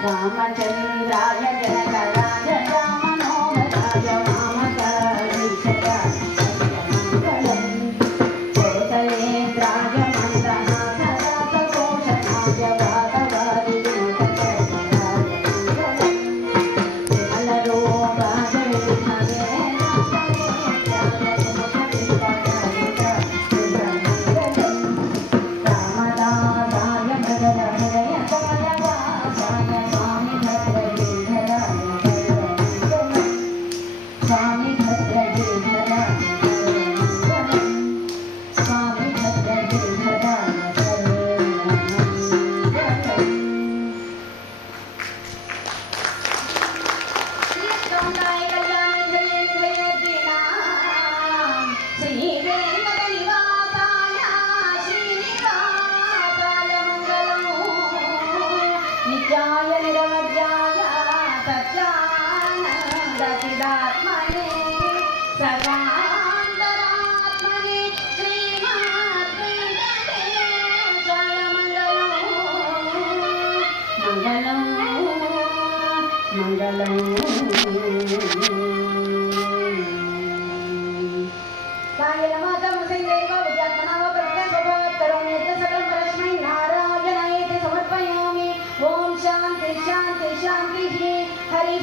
रामचंद्राय जनकराय रामनोहराय मामकारीशकाय कौसलेन्द्राय मन्दहासरासघोषणाय वादवादिविनोदकराय विमलरूपाय विष्णवे रामदासाय भगवहृदय कमलवासाय स्वामी नित्याय निरवध्याय सत्यानन्दचिदात्मने सर्वान्तरात्मने श्रीमद्वेङ्कटेशाय मङ्गलं मङ्गलं कायेन वाचा मनसेन्द्रियैर्वा बुद्ध्यात्मना वा प्रकृतिस्वभावात् करोमि यत् सकलं परस्मै नारायणायेति समर्पयामि। ओम शांति शांति शांति हरि